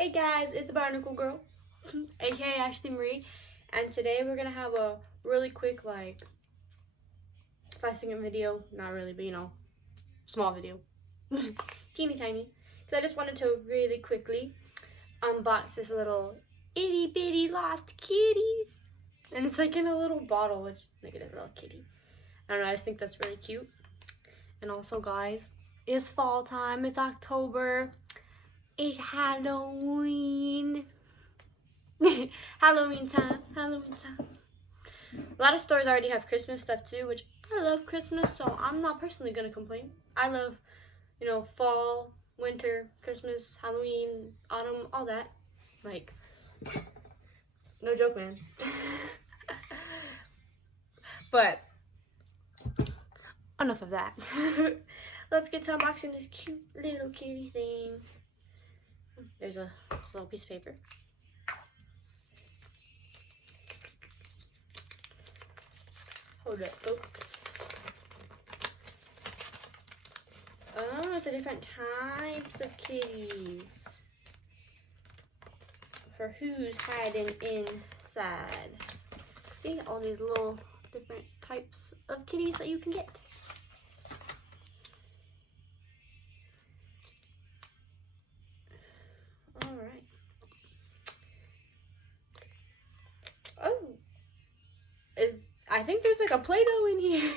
Hey guys, it's Barnacle Girl, aka Ashley Marie, and today we're gonna have a really quick, 5-second video. Not really, but small video. Teeny tiny. Because I just wanted to really quickly unbox this little itty bitty lost kitties. And it's like in a little bottle, which, look at this little kitty. I don't know, I just think that's really cute. And also, guys, it's fall time, it's October. It's Halloween. Halloween time. Halloween time. A lot of stores already have Christmas stuff too, which I love Christmas, so I'm not personally gonna complain. I love, fall, winter, Christmas, Halloween, autumn, all that. Like, no joke, man. But enough of that. Let's get to unboxing this cute little kitty thing. There's a little piece of paper. Hold up, folks. Oh, it's a different types of kitties. For who's hiding inside. See, all these little different types of kitties that you can get. Alright. Oh. I think there's like a Play-Doh in here.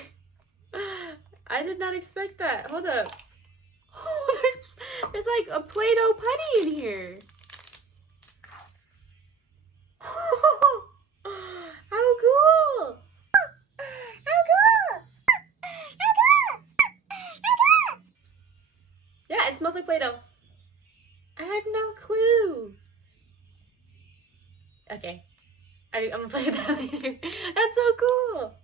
I did not expect that. Hold up. Oh, there's like a Play-Doh putty in here. Oh, how cool. How cool. Yeah, it smells like Play-Doh. I had no clue. Okay. I'm gonna play with that later. That's so cool.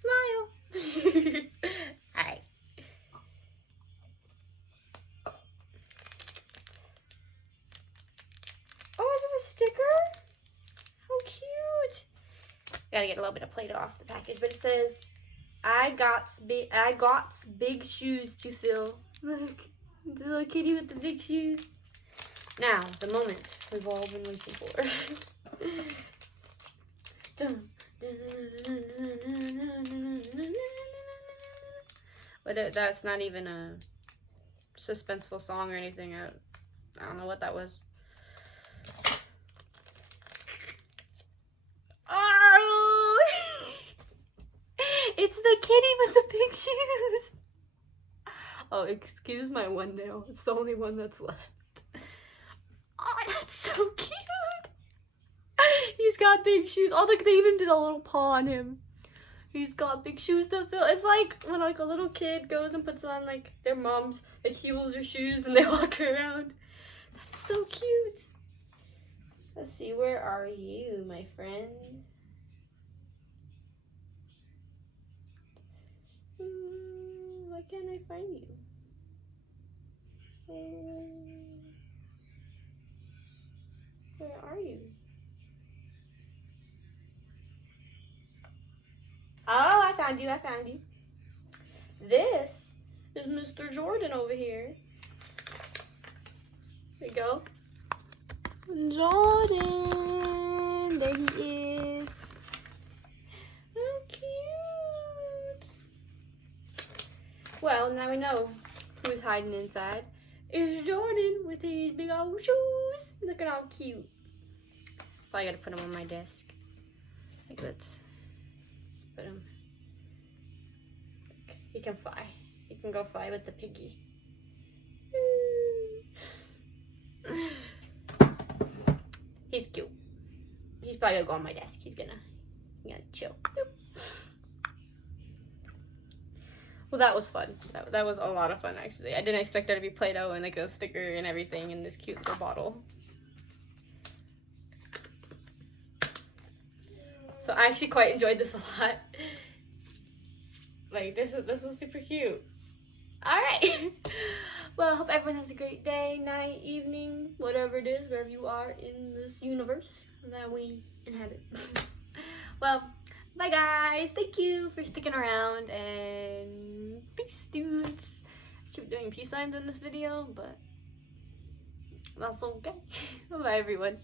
Smile. Alright. Oh, is this a sticker? How cute. Gotta get a little bit of Play-Doh off the package, but it says, I got big shoes to fill. Look, it's a little kitty with the big shoes. Now, the moment we've all been waiting for. But that's not even a suspenseful song or anything. I don't know what that was. Oh! It's the kitty with the big shoes. Oh, excuse my one nail. It's the only one that's left. Oh, that's so cute. He's got big shoes. Oh, look, they even did a little paw on him. He's got big shoes to fill. It's like when a little kid goes and puts on their mom's heels or shoes and they walk around. That's so cute. Let's see, where are you, my friend? Why can't I find you? Where are you? Oh, I found you, I found you. This is Mr. Jordan over here. There you go. Jordan, there he is. How cute. Well, now we know who's hiding inside. It's Jordan with his big old shoes. Look at how cute. Probably gotta put him on my desk. Like, let's put him. Look, he can fly. He can go fly with the piggy. He's cute. He's probably gonna go on my desk. He's gonna chill. Well, that was fun. That was a lot of fun, actually. I didn't expect there to be Play-Doh and a sticker and everything in this cute little bottle. So I actually quite enjoyed this a lot. This was super cute. All right. Well, I hope everyone has a great day, night, evening, whatever. whatever it is, wherever you are in this universe that we inhabit. Well, bye guys. Thank you for sticking around, and peace, dudes. I keep doing peace signs in this video, but that's okay. Bye everyone.